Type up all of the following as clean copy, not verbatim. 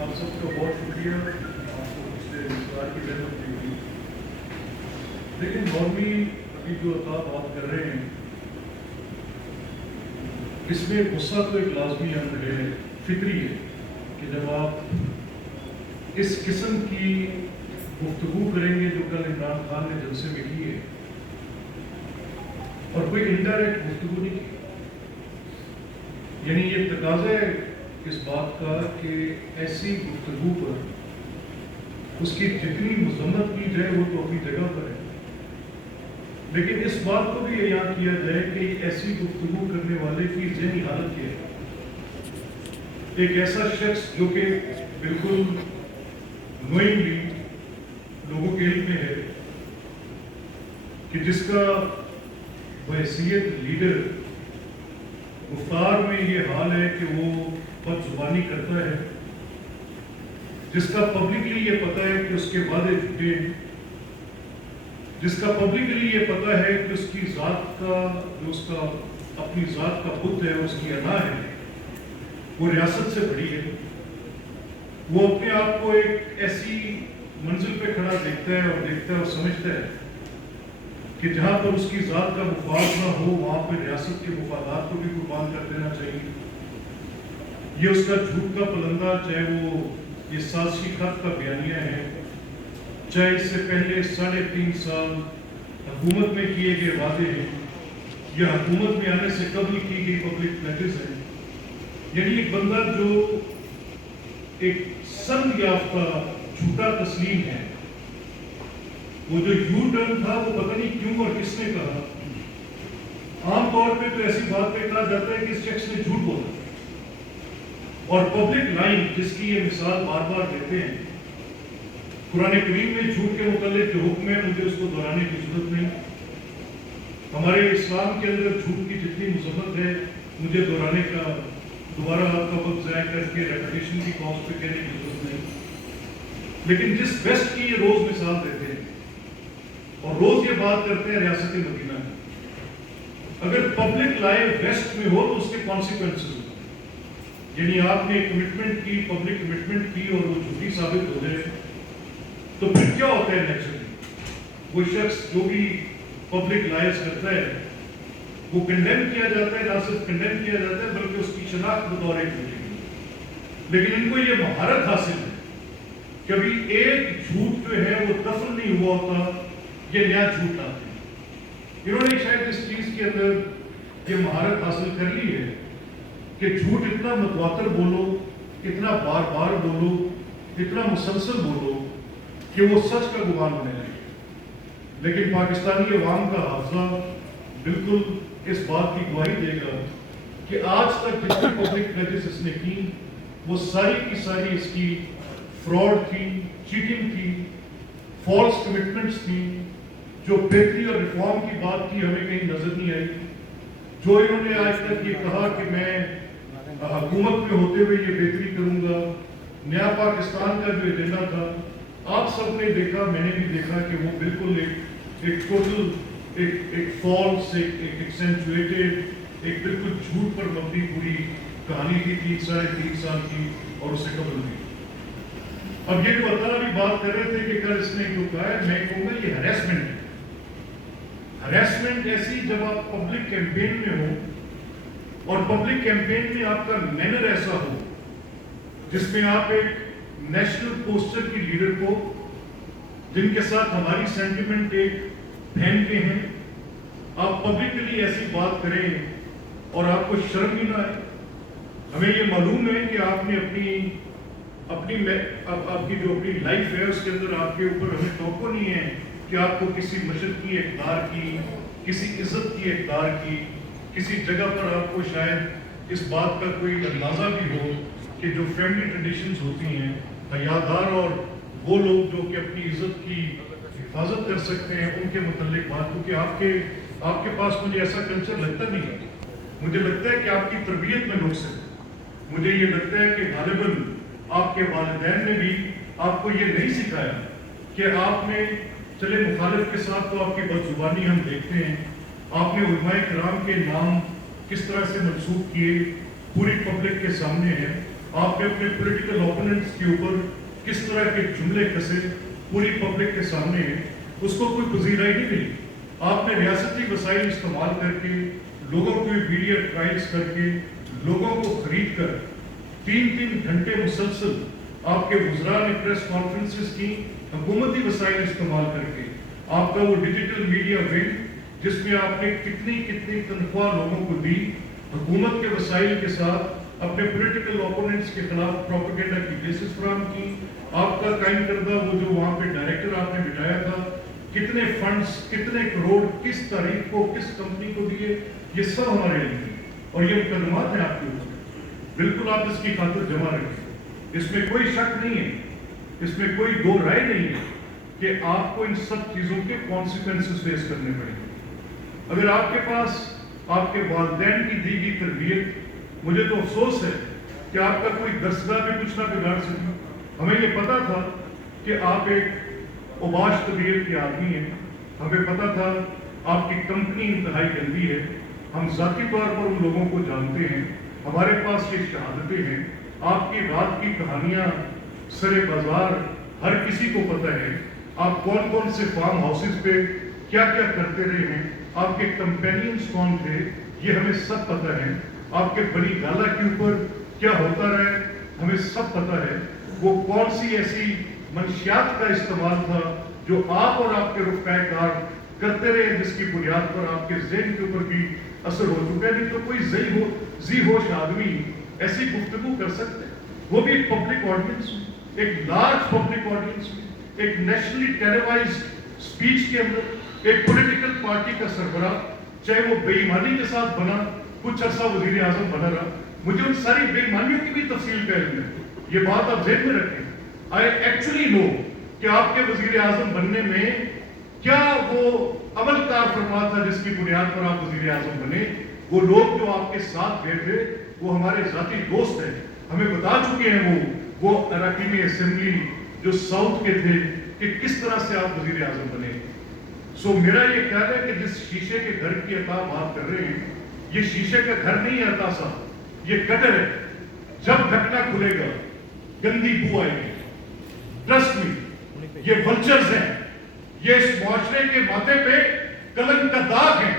آپ سب کا بہت شکریہ، آپ کو پچھلے انتظار کی زحمت دی ہوئی. لیکن مولوی ابھی جو عطا بات کر رہے ہیں اس میں غصہ تو ایک لازمی امر ہے، فطری ہے کہ جب آپ اس قسم کی گفتگو کریں گے جو کل عمران خان نے جلسے میں کی ہے اور کوئی انڈائریکٹ گفتگو نہیں کی، یعنی یہ تقاضا ہے اس بات کا کہ ایسی گفتگو پر اس کی جتنی مذمت کی جائے وہ تو اپنی جگہ پر ہے، لیکن اس بات کو بھی بیان کیا جائے کہ ایسی گفتگو کرنے والے کی ذہنی حالت کیا ہے. ایک ایسا شخص جو کہ بالکل نوئنگلی لوگوں کے علم میں ہے کہ جس کا بحیثیت لیڈر گفتار میں یہ حال ہے کہ وہ بد زبانی کرتا ہے، جس کا پبلکلی یہ پتہ ہے کہ اس کے وعدے جھوٹے ہیں، جس کا پبلکلی یہ پتہ ہے کہ اس کی ذات کا جو اس کا اپنی ذات کا بت ہے، اس کی انا ہے، وہ ریاست سے بڑی ہے. وہ اپنے آپ کو ایک ایسی منزل پہ کھڑا دیکھتا ہے اور سمجھتا ہے کہ جہاں پر اس کی ذات کا مفاد نہ ہو وہاں پہ ریاست کے مفادات کو بھی قربان کر دینا چاہیے. یہ اس کا جھوٹ کا پلندہ، چاہے وہ یہ سازشی خط کا بیانیہ ہے، چاہے اس سے پہلے 3.5 سال حکومت میں کیے گئے وعدے ہیں یا حکومت میں آنے سے قبل کی گئی پبلک پلیٹس ہیں. یعنی ایک بندہ جو ایک سند یافتہ جھوٹا تسلیم ہے، وہ جو یو ٹرن تھا وہ پتہ نہیں کیوں اور کس نے کہا. عام طور پہ تو ایسی بات پہ کہا جاتا ہے کہ اس شخص نے جھوٹ بولا، اور پبلک لائن جس کی یہ مثال بار بار دیتے ہیں، قرآن کریم میں جھوٹ کے متعلق جو حکم ہے مجھے اس کو دہرانے کی ضرورت نہیں. ہمارے اسلام کے اندر جھوٹ کی جتنی مذمت ہے مجھے دہرانے کا دوبارہ آپ کا وقت ضائع کر کے ریپیٹیشن کی کاز پہ کہنے کی ضرورت نہیں. لیکن جس بیسٹ کی یہ روز مثال دیتے ہیں اور روز یہ بات کرتے ہیں ریاست مدینہ میں، اگر پبلک لائف ویسٹ میں ہو تو اس کے کانسیکوینسز ہوتے ہیں. یعنی آپ نے کمٹمنٹ کی، پبلک کمٹمنٹ کی اور وہ جھوٹی ثابت ہو جائے تو پھر کیا ہوتا ہے نیچرلی؟ وہ شخص جو بھی پبلک لائف کرتا ہے وہ کنڈیم کیا جاتا ہے، نہ صرف کنڈیم کیا جاتا ہے بلکہ اس کی شناخت بطور ایک ہوتی ہے. لیکن ان کو یہ مہارت حاصل ہے کہ ابھی ایک جھوٹ جو ہے وہ دفن نہیں ہوا ہوتا، یہ نیا جھوٹ لاتے ہیں. انہوں نے شاید اس چیز کے اندر یہ مہارت حاصل کر لی ہے کہ جھوٹ اتنا متواتر بولو، اتنا بار بار بولو، اتنا مسلسل بولو کہ وہ سچ کا گمان ہونے لگے. لیکن پاکستانی عوام کا حافظہ بالکل اس بات کی گواہی دے گا کہ آج تک جتنی پبلک پلیٹس اس نے کی وہ ساری کی ساری اس کی فراڈ تھی، چیٹنگ تھی، فالس کمٹمنٹس تھی. جو بہتری اور ریفارم کی بات تھی ہمیں کہیں نظر نہیں آئی. جو انہوں نے آج تک یہ کہا کہ میں حکومت میں ہوتے ہوئے یہ بہتری کروں گا، نیا پاکستان کا جو ایجنڈا تھا، آپ سب نے دیکھا، میں نے بھی دیکھا کہ وہ بالکل ایک ٹوٹل ایک فالس، ایک ایکسینچویٹڈ، ایک بالکل جھوٹ پر مبنی پوری کہانی تھی 3.5 سال کی اور اس سے قبل بھی. اب یہ جو بتانا بھی بات کر رہے تھے کہ کل اس نے جو کہا ہے، میں کہوں گا یہ ہریسمنٹ ہے. ہریسمنٹ ایسی جب آپ پبلک کیمپین میں ہو اور پبلک کیمپین میں آپ کا مینر ایسا ہو جس میں آپ ایک نیشنل پوسٹر کی لیڈر کو، جن کے ساتھ ہماری سینٹیمنٹ ایک بہن کے ہیں، آپ پبلکلی ایسی بات کریں اور آپ کو شرم بھی نہ آئے. ہمیں یہ معلوم ہے کہ آپ نے اپنی جو اپنی لائف ہے اس کے اندر آپ کے اوپر ہمیں توقع نہیں ہے کہ آپ کو کسی مشرق کی اقدار کی، کسی عزت کی اقدار کی، کسی جگہ پر آپ کو شاید اس بات کا کوئی اندازہ بھی ہو کہ جو فیملی ٹریڈیشنز ہوتی ہیں، حیادار اور وہ لوگ جو کہ اپنی عزت کی حفاظت کر سکتے ہیں ان کے متعلق بات. کیونکہ آپ کے پاس مجھے ایسا کلچر لگتا نہیں ہے. مجھے لگتا ہے کہ آپ کی تربیت میں نقص ہے. مجھے یہ لگتا ہے کہ غالباً آپ کے والدین نے بھی آپ کو یہ نہیں سکھایا کہ آپ نے چلے مخالف کے ساتھ تو آپ کی بد زبانی ہم دیکھتے ہیں، آپ نے علماء کرام کے نام کس طرح سے منسوخ کیے پوری پبلک کے سامنے ہیں. आपने अपने पॉलिटिकल ओपोनेंट्स के ऊपर किस तरह के जुमले कसे पूरी पब्लिक के सामने, उसको कोई पजीराई नहीं मिली। आपने रियासती वसाइल इस्तेमाल करके, लोगों को मीडिया ट्रायल्स करके, लोगों को खरीद कर 3-3 घंटे मुसलसल आपके वज़रा ने प्रेस कॉन्फ्रेंसेस की, हुकूमती वसाइल इस्तेमाल करके। आपका वो डिजिटल मीडिया विंग जिसमें आपने कितनी कितनी तनख्वाह लोगों को दी, हुकूमत के वसाइल के साथ अपने पॉलिटिकल ओपोनेंट्स के खिलाफ प्रोपेगेंडा की बेसिस फराहम की। आपका कायम करदा वो जो वहाँ पे डायरेक्टर आपने बिठाया था, कितने फंड्स, कितने करोड़, किस तारीख को, किस कंपनी को दिए, ये सब हमारे लिए और ये मुकदमात हैं आपके ऊपर। बिल्कुल आप इसकी खातिर जमा रखें, इसमें कोई शक नहीं है, इसमें कोई दो राय नहीं है कि आपको इन सब चीज़ों के कॉन्सिक्वेंसेस फेस करने पड़ेंगे। अगर आपके पास आपके वालिदैन की दी गई तरबियत, मुझे तो अफसोस है कि आपका कोई दर्सगा भी कुछ ना बिगाड़ सके। हमें ये पता था कि आप एक उबाश तबीयत के आदमी हैं, हमें पता था आपकी कंपनी इंतहाई गंदी है, हम ज़ाती तौर पर उन लोगों को जानते हैं, हमारे पास ये शहादतें हैं, आपकी रात की कहानियाँ सरे बाजार हर किसी को पता है, आप कौन कौन से फार्म हाउसेस पे क्या क्या करते रहे हैं, आपके कंपेनियंस कौन थे, ये हमें सब पता है। आपके बनी गाला के ऊपर क्या होता रहा है हमें सब पता है। वो कौन सी ऐसी मंशियात का इस्तेमाल था जो आप और आपके रुफ़ाकार करते रहे, जिसकी बुनियाद पर आपके ज़हन के ऊपर भी असर हो चुका है। नहीं तो कोई जी होश आदमी ऐसी गुफ्तगू कर सकते हैं, वो भी एक पब्लिक ऑडियंस में, एक लार्ज पब्लिक ऑडियंस में, एक नेशनली टेलीवाइज्ड स्पीच के अंदर। एक पॉलिटिकल पार्टी का सरबराह, चाहे वो बेईमानी के साथ बना, कुछ अर्सा वजीर आजम बना रहा, मुझे उन सारी बेईमानियों की भी तफसील का इल्म है, ये बात आप ज़हन में रखें। आई एक्चुअली नो कि आपके वजीर आजम बनने में क्या वो अमल कार फरमा था जिसकी बुनियाद पर आप वजीर आजम बने। वो लोग जो आपके साथ गए थे वो हमारे जाती दोस्त हैं, हमें बता चुके हैं वो अराकीनी असेंबली जो साउथ के थे कि किस तरह से आप वजीर आजम बने। सो मेरा ये ख्याल है कि जिस शीशे के घर की अता बात कर रहे हैं, ये शीशे का घर नहीं है अता साहब, ये गटर है। जब ढकना खुलेगा गंदी बू आएगी। ट्रस्ट मी, ये वल्चर्स हैं, ये इस मुआशरे के माथे पे कलंक का दाग है।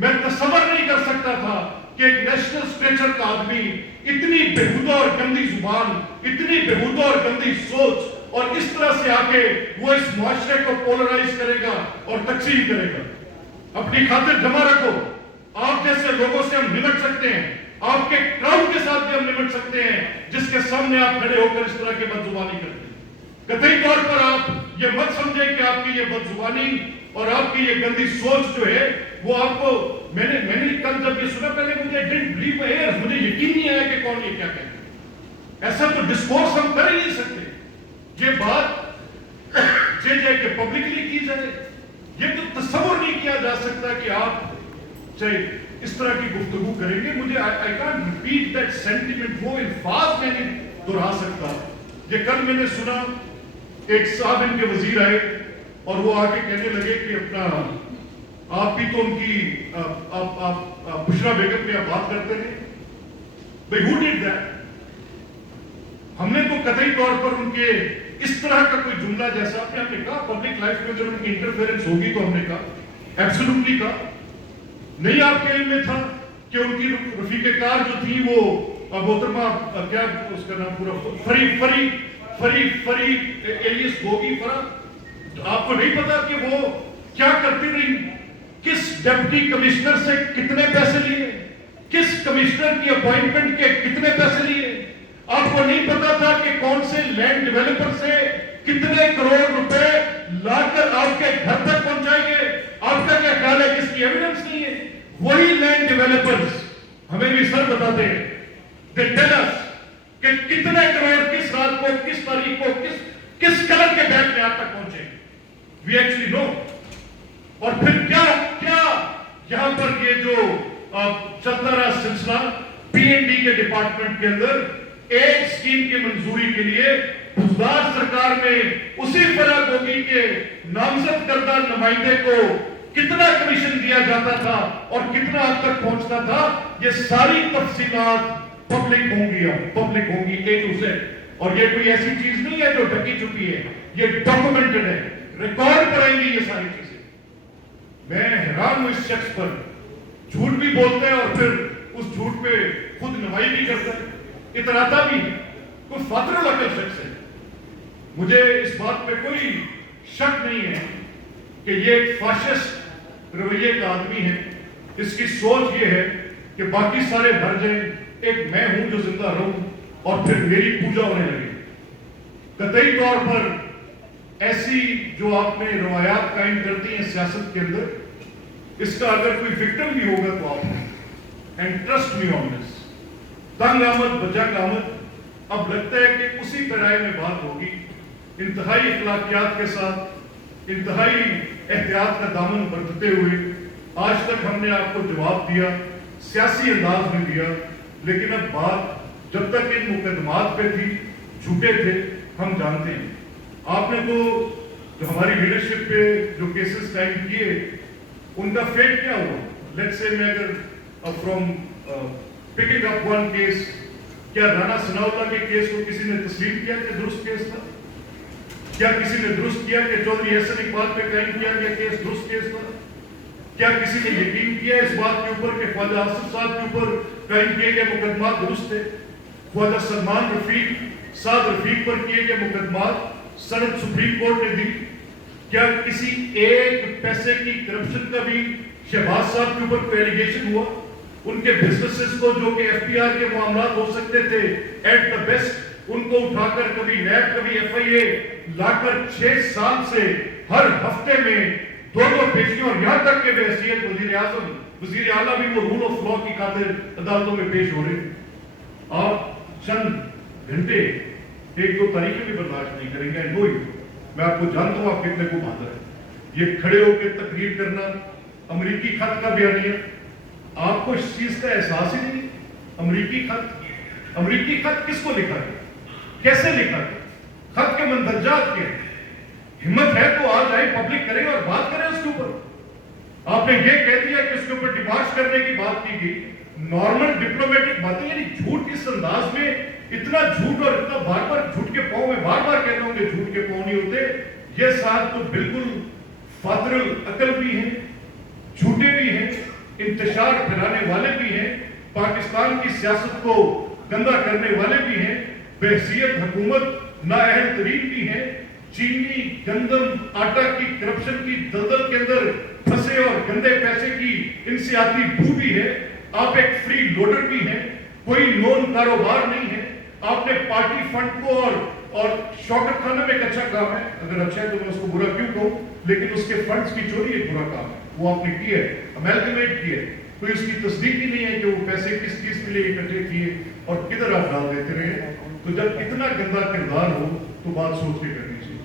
मैं तसव्वुर नहीं कर सकता था कि एक नेशनल स्टेचर का आदमी इतनी बेहुदा और गंदी जुबान, इतनी बेहुदा और गंदी सोच और इस तरह से आके वो इस मुआशरे को पोलराइज करेगा और तकसीम करेगा। अपनी खातिर जमा रखो, आप जैसे लोगों से हम निपट सकते हैं, आपके क्राउड के साथ भी हम निपट सकते हैं जिसके सामने आप खड़े होकर इस तरह की बदजुबानी करते हैं। कतई तौर पर आप ये मत समझें कि आपकी ये बदजुबानी और आपकी ये गंदी सोच जो है वो आपको, मैंने कल जब ये सुना, पहले मुझे डिडंट बिलीव माय ईयर्स, मुझे यकीन नहीं आया कि कौन ये क्या कहता है। ऐसा तो डिस्कोर्स हम कर ही नहीं सकते। ये बात जे के पब्लिकली की जाए, ये तो तसव्वुर नहीं किया जा सकता कि आप चाहे इस तरह की गुफ्तगू करेंगे। मुझे I can't repeat that sentiment, वो अल्फाज मैं नहीं दोहरा सकता। ये कल मैंने सुना एक साहब इनके वजीर आए और वो आके कहने लगे कि अपना आप भी तो उनकी आप बुशरा बेगम पे आप बात करते हैं, भाई हु डिड दैट। हमने तो कतई तौर पर उनके इस तरह का कोई जुमला, जैसा हमने कहा पब्लिक लाइफ में जब उनकी इंटरफेरेंस होगी तो हमने कहा एब्सोल्युटली कहा। नहीं आपके इल्म में था कि उनकी रफीक-ए-कार जो थी वो मोहतरमा क्या उसका नाम पूरा फरी एलियस गोगी फरा, आपको नहीं पता कि वो क्या करती रही, किस डिप्टी कमिश्नर से कितने पैसे लिए, किस कमिश्नर की अपॉइंटमेंट के कितने पैसे लिए। आपको नहीं पता था कि कौन से लैंड डेवलपर से कितने करोड़ रुपए लाकर आपके घर तक पहुंचाएंगे। आपका क्या ख्याल है कि इसकी एविडेंस नहीं है? वही लैंड डेवलपर्स हमें भी सर बताते हैं, दे टेल अस कि कितने करोड़ किस रात को, किस तारीख को, किस कलर के बैग में आप तक पहुंचे। We actually know. और फिर क्या यहां पर ये जो चलता रहा सिलसिला पीएनडी के डिपार्टमेंट के अंदर एक स्कीम की मंजूरी के लिए गुजरात सरकार में उसी फराग होगी के नामजद करदा नुमाइंदे को कितना कमीशन दिया जाता था और कितना अब तक पहुंचता था। ये सारी तफसीलात पब्लिक होंगी, अब पब्लिक होंगी A to Z। और ये कोई ऐसी चीज नहीं है जो ढकी छुपी है, ये डॉक्यूमेंटेड है, रिकॉर्ड पर आएंगी ये सारी चीजें। मैं हैरान हूं इस शख्स पर, झूठ भी बोलते हैं और फिर उस झूठ पे खुद नवाई भी करता है, इतराता भी है, कोई फातरुल अकल शख्स है। मुझे इस बात पे कोई शक नहीं है कि ये एक फाशिस्ट रवैये का आदमी है। इसकी सोच ये है कि बाकी सारे मर जाएं, एक मैं हूं जो जिंदा रहूं और फिर मेरी पूजा होने लगे। कतई तौर पर ऐसी जो आपने रवायात कायम करती हैं सियासत के अंदर, इसका अगर कोई विक्टिम भी होगा तो आप, and trust me on this, तंग आमद बजंग आमद, अब लगता है कि उसी पैराए में बात होगी। इंतहाई अखलाकियात के साथ, इंतहाई एहतियात का दामन बरतते हुए आज तक हमने आपको जवाब दिया, सियासी अंदाज में दिया, लेकिन अब बात जब तक इन मुकदमात पे थी, झूठे थे, हम जानते हैं। आपने तो जो हमारी लीडरशिप पे जो केसेस कायम किए, उनका फेट क्या हुआ? लेट्स से मैं अगर from picking up one case, क्या राणा सनाउल्लाह के केस को किसी ने तस्लीम किया कि दुरुस्त केस था? क्या किसी ने दुरुस्त किया कि चौधरी एहसन इकबाल पे कायम किया गया केस दुरुस्त केस था? क्या किसी ने यकीन किया इस बात के ऊपर कि ख्वाजा आसिफ साहब के ऊपर कायम किए गए मुकदमा दुरुस्त थे? ख्वाजा सलमान रफीक, साद रफीक पर किए गए मुकदमा सनद सुप्रीम कोर्ट ने दी। क्या किसी एक पैसे की करप्शन का भी शहबाज साहब के ऊपर कोई एलिगेशन हुआ? उनके बिजनेसेस को जो कि एफपीआर के मामलात हो सकते थे, एट द बेस्ट उनको उठाकर कभी नैब कभी एफआईए लाकर 6 साल से हर हफ्ते में 2-2 पेशियां, और यहां तक के बहैसियत वजीर आजम, वजीर आला भी वो रूल ऑफ लॉ की खातिर अदालतों में पेश हो रहे हैं। आप चंद घंटे 1-2 तारीखें भी बर्दाश्त नहीं करेंगे। आई नो यू, मैं आपको जानता हूं आप कितने को बहादुर है। ये खड़े होकर तकरीर करना, अमरीकी खत का बयानिया, आपको इस चीज का एहसास ही नहीं। अमरीकी खत किसको लिखा गया, कैसे लिखा गया, खत के मंदरजात क्या है? हिम्मत है तो आ जाए, पब्लिक करें और बात करें उसके ऊपर। आपने ये कह दिया कि उसके ऊपर डिबाश करने की बात की गई, नॉर्मल डिप्लोमेटिक बातें, यानी झूठ इस अंदाज में, इतना झूठ और इतना बार बार झूठ के पांव में बार बार कहना होंगे झूठ के पांव नहीं होते। ये साथ तो बिल्कुल फातरुल अकल भी हैं, झूठे भी हैं, इंतशार फैलाने वाले भी हैं, पाकिस्तान की सियासत को गंदा करने वाले भी हैं, बहसियत हुकूमत नाअहल तरीन भी हैं, चीनी गंदम आटा की करप्शन की दलदल के अंदर फंसे और गंदे पैसे की इनसे आती बू भी है। आप एक फ्री लोडर भी हैं, कोई लोन कारोबार नहीं है। आपने पार्टी फंड को और शौकत खाना में एक अच्छा काम है, अगर अच्छा है तो मैं उसको बुरा क्यों कहूं, लेकिन उसके फंड्स की चोरी एक बुरा काम है, वो आपने किया है, अमेलगमेट किया है। कोई उसकी तस्दीक ही नहीं है कि वो पैसे किस चीज के लिए इकट्ठे किए और किधर आप डाल देते रहे। तो जब इतना गंदा किरदार हो तो बात सोच के करनी चाहिए।